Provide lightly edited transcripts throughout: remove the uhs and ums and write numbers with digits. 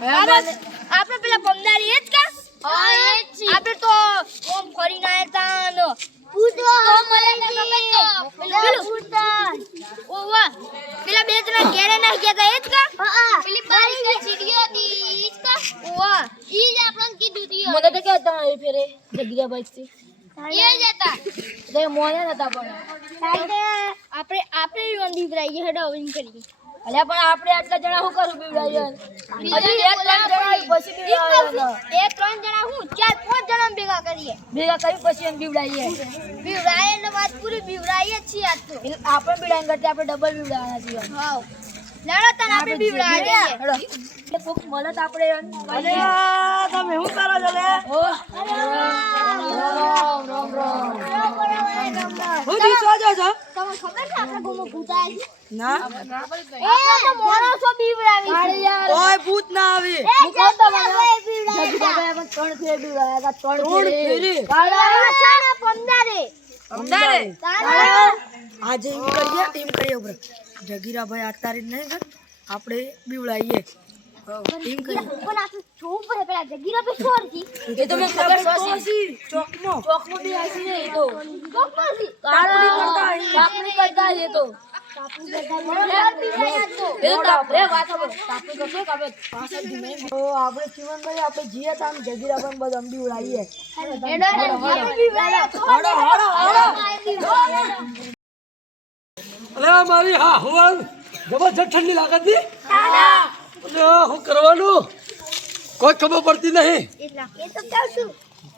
આપણે પેલા પમદારી એ જ કા? હા એ જ. આપણે તો ઓમ ફરી ના હતા ને પૂતો મને ખબર તો પેલું ઓવા પેલા બે જણા ઘેરે ના ગયા તા એ જ કા? હા પેલી બારી કે સીડીઓ હતી ઈ જ કા? ઓવા ઈ જ આપણને કીધું તી. મને તો કે તમે ફેરે જગ્યા બાઈથી એ જ હતા તે મોને નતા પણ આપણે વંદી ભરાઈ હેડો વિન કરી. અલ્યા પણ આપણે આટલા જણા શું કરું બીવડાયો? હજી એક ત્રણ જણા પછી બીવડાયો. એક ત્રણ જણા હું ચાર પાંચ જણા ભેગા કરી પછી એમ બીવડાઈએ. બીવડાઈએ ને વાત પૂરી બીવડાઈએ છીએ આજ તો. આપણે બીવડાઈને કરતા આપણે ડબલ બીવડાવાના છીએ. હા લેડો તને આપણે બીવડાવીએ. એ કોક મળે તો આપણે અલ્યા તમે શું કરો છો લે? ઓ હું દીસો જો છો? તમને ખબર છે આપણે ગોમો ભૂત આયા છે? ના એ તો મોણસો બીવડાવી છે. ઓય ભૂત ના આવે. હું કહું તો મને જગીરાભાઈ પણ ત્રણ ફેર બીવડાયા હતા. ત્રણ ફેરી કાળા પમદારે આજે એમ કરીએ ઉપર જગીરાભાઈ અત્યારે નહીં કર આપણે બીવડાઈએ એમ કરીએ. પણ આપણે જોવું પડે પેલા જગીરાભાઈ શું હતી? એ તો મને ખબર છે ચોકમાં બી આવી છે એ તો ચોકમાં હતી. કાપડી કરતા એ તો આપણે ચીમનભાઈ આપણે જીએ તો આમ જગીરાભાઈ બધા બીવડાઈએ. અરે મારી હા હવન જબરજસ્ત ઠંડી લાગે છે. શું કરવાનું કોઈ ખબર પડતી નહીં.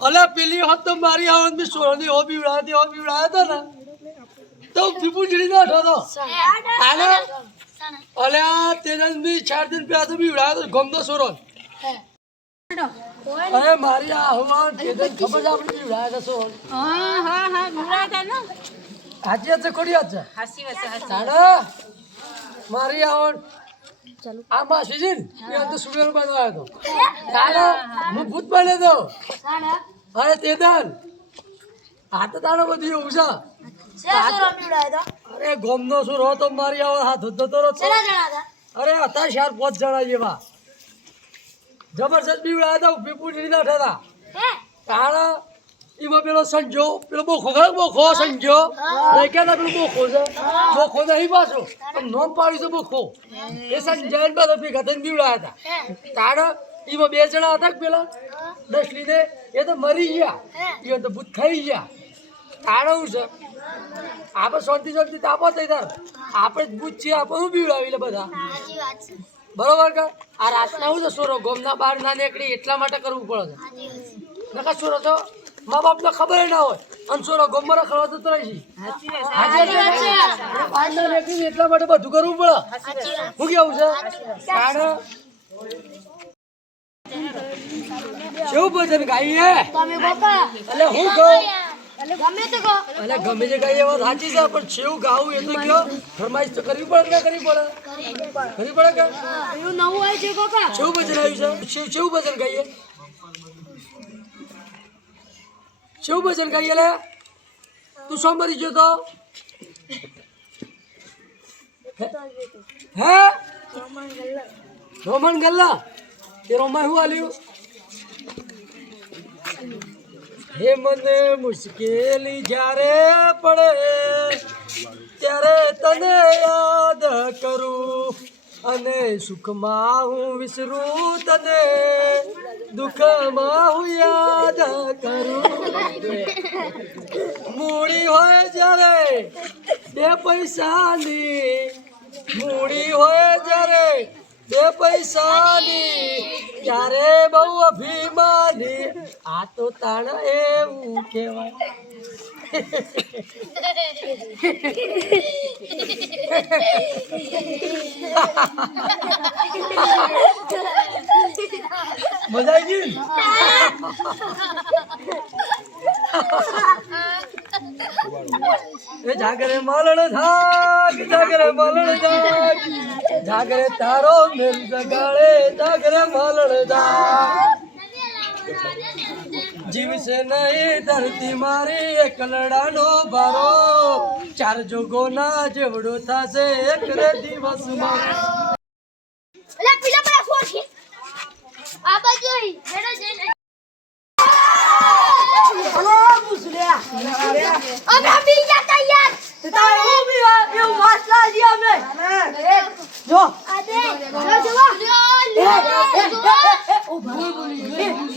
અલે પેલી વખત તો મારી આવન બી સોળની હો બીવડાયા હતા ને તો પીપુ જીડી ના હતો. અલે તેજન બી 4 દિન પહેલા તો બીવડાયો તો ગમતો સોરો. અરે મારી આ હવન તેજન ખબર છે આપણે બીવડાયા હતા સોરો. હાજી વાત છે ખોટી વાત છે? સાડા મારી આવન આ માસી છે ને એ તો સુગર બનાવ્યો હતો. સાડા હું ભૂત બન્યો હતો. અરે તેજન આ તો તારો બધું એવું છે. અરે ગોમનો સુર હતો મારી આવન હાથ ધોતો હતો. અરે હતા 4-5 જણા જેવા જબરજસ્ત બીવડાયા હતા. પીપુ જીડી ના હતા. કારણ એમાં પેલો સંજો પેલો બોખો સંજો નહીં કે પેલો બોખો છે. બોખો નહીં પાછો નોમ પાડ્યું છે બોખો. એ સંજય બધા ભેગા થઈને બીવડાયા હતા. કારણ એમાં 2 જણા હતા પેલા દસલી ને એ તો મરી ગયા. એ તો ભૂત થઈ ગયા. કારણ શું છે આપણે શાંતિ તાપો થઈ તાર આપણે જ ભૂત છીએ. આપણે શું બીવડાવી લે બધા બરોબર કે? આ રાતના હું છે સોરો ગોમના બહાર ના નીકળી એટલા માટે કરવું પડે છે. નકા સોરો તો મા બાપ ને ખબર ના હોય અને સોરો ગોમમાં રખડવા જતો રહે છે. બહાર ના નીકળી એટલા માટે બધું કરવું પડે. શું કેવું છે? કારણ કેવું ભજન ગાઈએ એટલે હું કહું એટલે ગમે તે ગાઈએ વાત સાચી છે પણ છેવું ગાવું એ તો કયો ફરમાઈશ તો કરવી પડે ના કરવી પડે? કરવી પડે કે એવું નવું હોય છે કાકા? છેવું ભજન આવ્યું છે? છેવું ભજન ગાઈએ? છેવું ભજન ગાઈએ લે? તું શું મરી ગયો તો? હે રોમન ગલ્લા એ રોમાન શું આલ્યું? હે મને મુશ્કેલી જ્યારે પડે ત્યારે તને યાદ કરું અને સુખમાં હું વિસરું તને દુઃખમાં હું યાદ કરું. મૂડી હોય જ્યારે 2 પૈસાની મૂડી હોય જ્યારે 2 પૈસાની ત્યારે બહુ અભિમાની આ તો તાણ એવું કહેવાય. મજા આવી ગઈ? એ જાગરે માલણ જાગ જાગરે માલણ જાગ જાગરે તારો મેલ જગાડે જાગરે માલણ જાગ. જીવશે નહીં ધરતી મારી એકલડાનો ભારો 4 જોગોના જેવડો થશે એક રે દિવસમાં.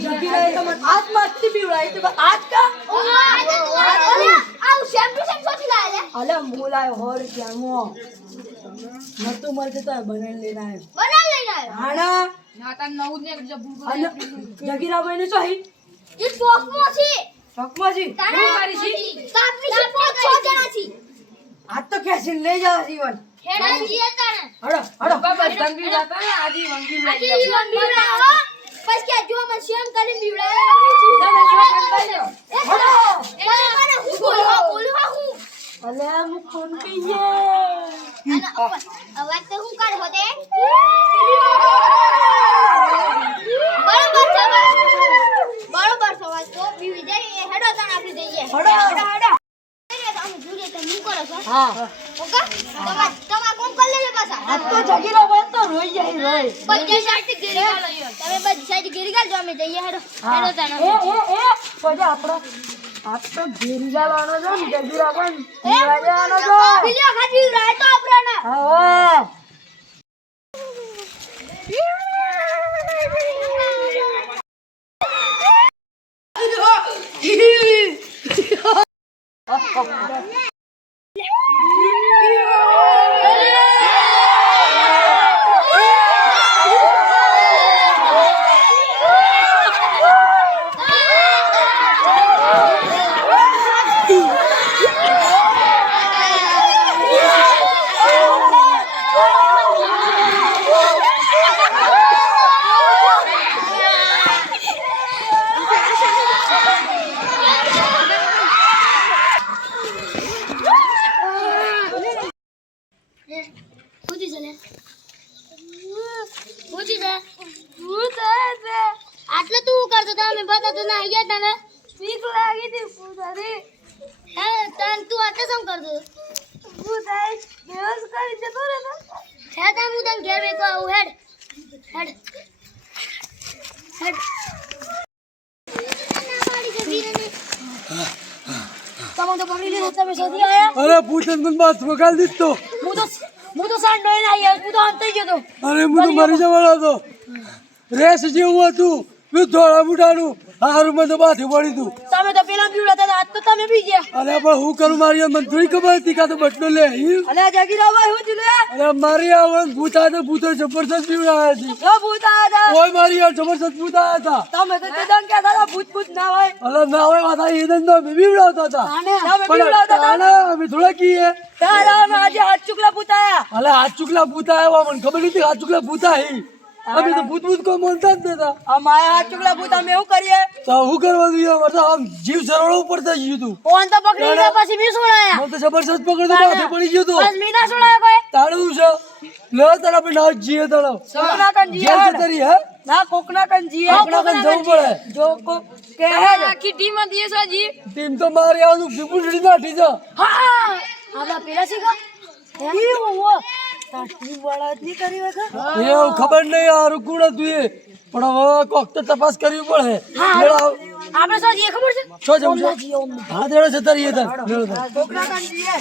જગીરાએ તમને આજ મારતી બીવડાવી તો આજ કા અલે મોલાય હોર ક્યાંમો નતું મળતે તો બનાવી લઈને આવ્યો હાણા અને જગીરાભાઈ ને ચોહી શકમાજી આજ તો ખેંચીને લઈ જવા જીવન હડો હડો અલે હું ફોન પી હા આજ તો જગીરાભાઈ તો રોઈ જાય રોઈ પછી આપણો આજ તો ઘેરી જવાનો છે ને જગીરાભાઈ જવાનો છે હા આટલે તું કરતો તો અમે બતાતો ના ગયા તને બીક લાગી હતી પૂજારી હે તન તું આટલે શું કરતો પૂજાઈ બેહોશ કરી જતો રે હે તન હું તને ઘેર બેકો આવું હેડ હેડ હેડ તમે તો પકડી લીધો તમે શોધી આયા અરે પૂછન મને બાત વગાડ દીધો હું તો સાંજ નઈ આયા હું તો અંતે ગયો તો અરે હું તો મરી જવાનો હતો રેસ જેવું હતું મેં ધોળા બુટાનું હારું મને બાથી પડી તું તમે તો પેલા પીવડા હતા આજ તો તમે પી ગયા અરે પણ હું કરું મારી મને થોડી ખબર હતી કાં તો બટલો લે અલે જગીરાભાઈ હું થયું લે અરે મારી આવન ભૂતા તો ભૂતો જબરદસ્ત પીવડાયા છે ઓ ભૂત આયા હતા ઓય મારી યાર જબરદસ્ત ભૂત આયા હતા તમે તો તેદન કે દાદા ભૂત ભૂત ના હોય અરે ના હોય માથા એ દન તો બીવડાવતા હતા તમે પણ બીવડાવતા હતા તાના અમે થોડા કીએ તારા અમે આજે હાથ ચુકલા ભૂત આયા અલે હાથ ચુકલા ભૂત આવ્યા મને ખબર નથી હાથ ચુકલા ભૂત આવી અમે તો ભૂત ભૂત કોઈ માનતા જ નતા અમારે હાથ ચુકલા ભૂત અમે શું કરીએ તો હું કરવાનું યાર મારે તો આમ જીવ સરળો ઉપર થઈ ગયું તું ફોન તો પકડી લીધા પછી મી છોડાયા મને તો જબરદસ્ત પકડતો માથે પડી ગયો તો બસ મી ના છોડાયા કોઈ તાળું છે લે તારા પર નાવ જીએ તાળો કોકના કન જીએ ઘેર જતરી હે ના કોકના કન જીએ કોકના કન જવું પડે જો કો કે આખી ટીમ હતી સાજી ટીમ તો મારી આવનું ફીપુડી નાઠી છે હા આવા પેલા છે કા એ ઓ ટાટી વાળા જ નહીં કરી વખત એવું ખબર નહીં યાર કોણ હતું એ પણ હવે કોક તો તપાસ કરવી પડે આપણે શું જીએ ખબર છે છો જવું છે હા દેડો જતા રહીએ તાર કોકના કન જીએ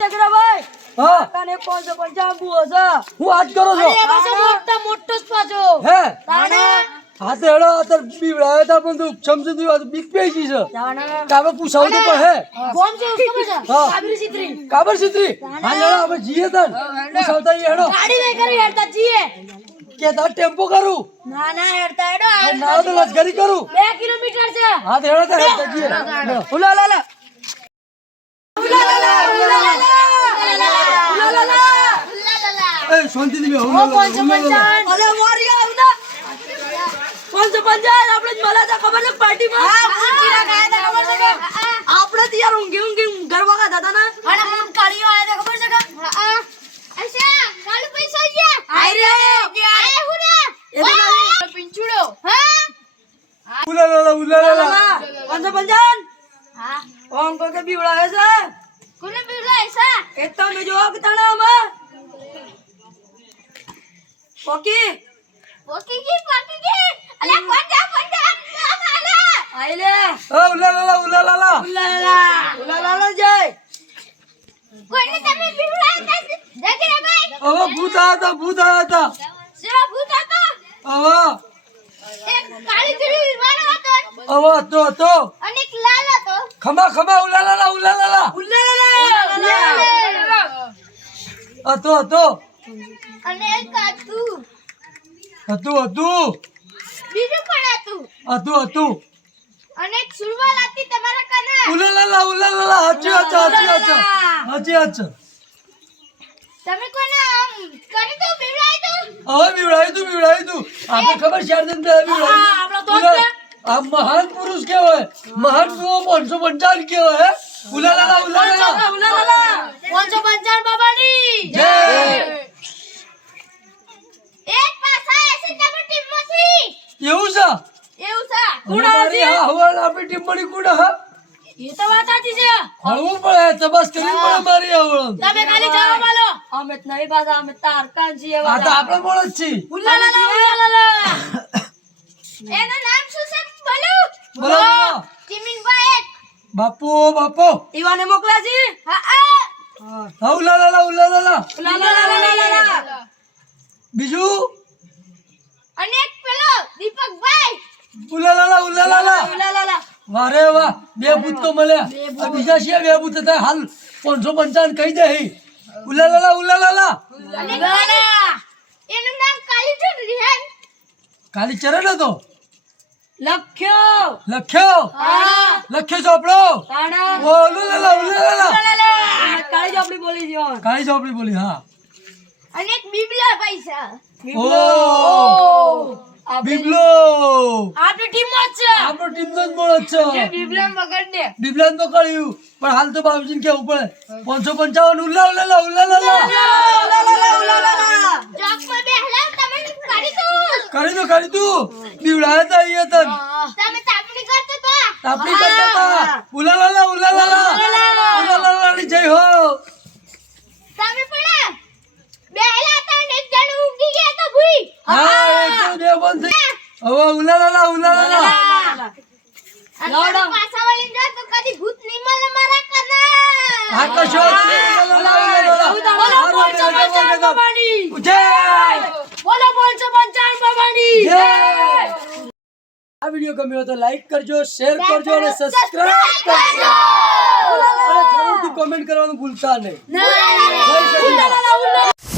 જગરાભાઈ હા તને 550 હશે હું આજ કરો છો અરે પાછો મોટો જ પાછો હે તાણે હા તો હેડો આ તાર બીવડાવે તા પણ તું સમજતી વાત બીક પેજી છે તાણે કામે પૂછાવ તો પણ હે બોમ છે ખબર છે હા. કાબરી સિત્રી કાબર સિત્રી હા હેડો હવે જીએ તાર પૂછાવતા ઈ હેડો ગાડી નહીં કરી હેડતા જીએ કે તાર ટેમ્પો કરું ના ના હેડતા હેડો ના તો લશ્કરી કરું 2 કિલોમીટર છે હા તો હેડો તાર હેડતા જીએ ઉલા લા લા એ શાંતિથી બે હું 550 અરે મોરી આવતા 550 આપણે જ મળ્યા હતા ખબર છે પાર્ટીમાં હા પૂછીરા ગયા હતા ખબર છે કે આપણે તો યાર ઊંઘી ગરવા ગયા હતા ના અને મૂન કાળીઓ આયા હતા ખબર છે કે હા અચ્છા કાલુ પૈસા ગયા આઈ રે આયા હું ને એ તો પિંચુડો હા ઉલા લા 550 હા ઓમ કો કે બીવડાવે છે કોને પીવલા એસા એ તો મે જો કે તણામાં ઓકે પોકી કી અલે કોંડા આલા આઈ લે ઉલા લા ઉલાલા ઉલાલા જય કોઈને તમે પીવલા હતા જગરે ભાઈ હવે ભૂત આયા હતા સેવા ભૂતા હવે તો અને એક લાલ હતો. ખમા ખમા ઉલાલાલા ઉલાલાલા હતો અને એક હતું. હતું બીજું પણ હતું અને એક સુરવાલ હતી તમારા કને. ઉલાલાલા હાચી હાચી તમે કોને આમ કરી દો બીવડાઈ દો. હવે બીવડાવી તું આપણે ખબર છે ચાર દિન પહેલા બીવડાવી આ મહાન પુરુષ કેવાય મહાન પુઓ 555 કેવાય ઉલાલાલા 555 બાબાની જય એક પાસા એસી તમે ટીમમાંથી. એવું છે એવું છે. અમારી હા હવાલ આપણી ટીમ મળી કુડા હા એ તો વાત સાચી છે હળવું પડે તપાસ કરવી પડે મારી આવડમ તમે ખાલી જવાબ આલો અમે જ નહીં બાજા અમે તારકાન છીએ આ તો આપણે મોળ જ છીએ ઉલાલાલા એનું નામ શું છે બોલો. બોલો ચીમિનભાઈ એક. બાપો ઈવાને મોકલા છે હા ઉલાલાલા ઉલાલાલા બીજું અને એક પેલો દીપકભાઈ. ઉલાલાલા વારે વાહ બે ભૂત તો મળ્યા આ બીજા છે બે ભૂત હતા હાલ 555 કહી દે ઉલાલાલા અને એનું નામ કાલીચંદ રિહાન. કાલી ચરણ હતો લખ્યો લખ્યો ચોપડો તાણા ઓ ઉલાલાલા કાળી ચોપડી બોલી જીઓ કાળી ચોપડી બોલી હા અને એક બીબલા પૈસા. ઓ બીબલો આપણી ટીમ જ છે આપણો ટીમ નો જ મોળ જ છે બીબલા વગર દે. બિબલાન તો કર્યું પણ હાલ તો બાબુજીને કેવું પડે 555 ઉલાલાલા ચોકમાં બેહલા તમે કરી દો. કરી તું બીવડાયા તા અહીંયા તન તમે તાપણી કરતો તો. તાપણી કરતા તા ઉલાલાલા ની જય હો તમે પણ બેહલા હતા અને એક જણ ઊંઘી ગયા તો ભૂઈ. હા એક તો બે બંધ થઈ હવે ઉલાલાલા અને તમે પાછા વળીને જાઓ તો કદી ભૂત નહીં મળે મારા કને. હા કશો બોલો 555 બાબાની આ વિડિયો ગમ્યો હોય તો લાઈક કરજો શેર કરજો અને સબસ્ક્રાઇબ કરજો અને જરૂરથી કોમેન્ટ કરવાનું ભૂલતા નહીં જય શ્રી કૃષ્ણ.